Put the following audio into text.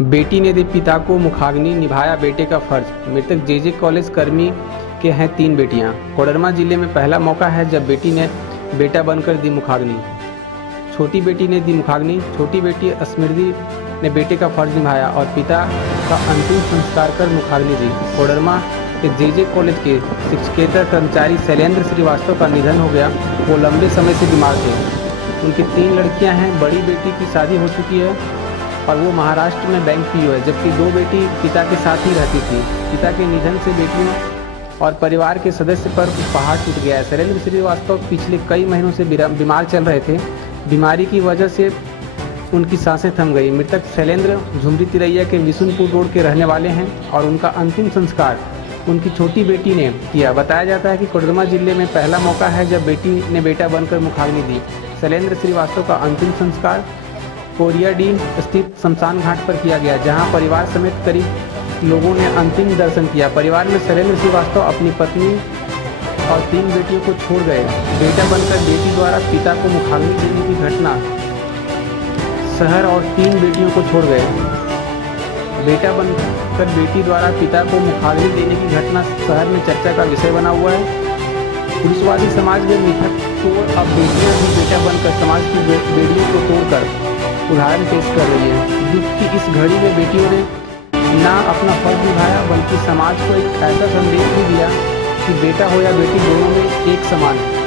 बेटी ने दी पिता को मुखाग्नि, निभाया बेटे का फर्ज। मृतक जेजे कॉलेज कर्मी के हैं 3 बेटियां। कोडरमा जिले में पहला मौका है जब बेटी ने बेटा बनकर दी मुखाग्नि। छोटी बेटी ने दी मुखाग्नि। छोटी बेटी स्मृति ने बेटे का फर्ज निभाया और पिता का अंतिम संस्कार कर मुखाग्नि दी। कोडरमा के जेजे कॉलेज के शिक्षकेतर कर्मचारी शैलेंद्र श्रीवास्तव का निधन हो गया। वो लंबे समय से बीमार थे। उनकी 3 लड़कियां हैं। बड़ी बेटी की शादी हो चुकी है और वो महाराष्ट्र में बैंक पीओ है, जबकि 2 बेटी पिता के साथ ही रहती थी। पिता के निधन से बेटियों और परिवार के सदस्य पर पहाड़ टूट गया है। शैलेंद्र श्रीवास्तव पिछले कई महीनों से बीमार चल रहे थे। बीमारी की वजह से उनकी सांसें थम गई। मृतक शैलेंद्र झुमरी तिरैया के विशुनपुर रोड के रहने वाले हैं और उनका अंतिम संस्कार उनकी छोटी बेटी ने किया। बताया जाता है कि कोडरमा जिले में पहला मौका है जब बेटी ने बेटा बनकर मुखाग्नि दी। शैलेंद्र श्रीवास्तव का अंतिम संस्कार कोरियाडीह स्थित शमशान घाट पर किया गया, जहां परिवार समेत करीब लोगों ने अंतिम दर्शन किया। परिवार में शैलेंद्र श्रीवास्तव अपनी पत्नी और 3 बेटियों को छोड़ गए। बेटा बनकर बेटी द्वारा पिता को मुखाग्नि देने की घटना शहर और 3 बेटियों को छोड़ गए। बेटा बनकर बेटी द्वारा पिता को मुखाग्नि देने की घटना शहर में चर्चा का विषय बना हुआ है। पुरुषवादी समाज में मिथक तो अब बेटियां भी बेटा बनकर समाज की बेड़ियों को तोड़कर उदाहरण पेश कर रही है। दुख की इस घड़ी में बेटियों ने ना अपना फर्ज निभाया बल्कि समाज को एक ऐसा संदेश भी दिया कि बेटा हो या बेटी दोनों में एक समान है।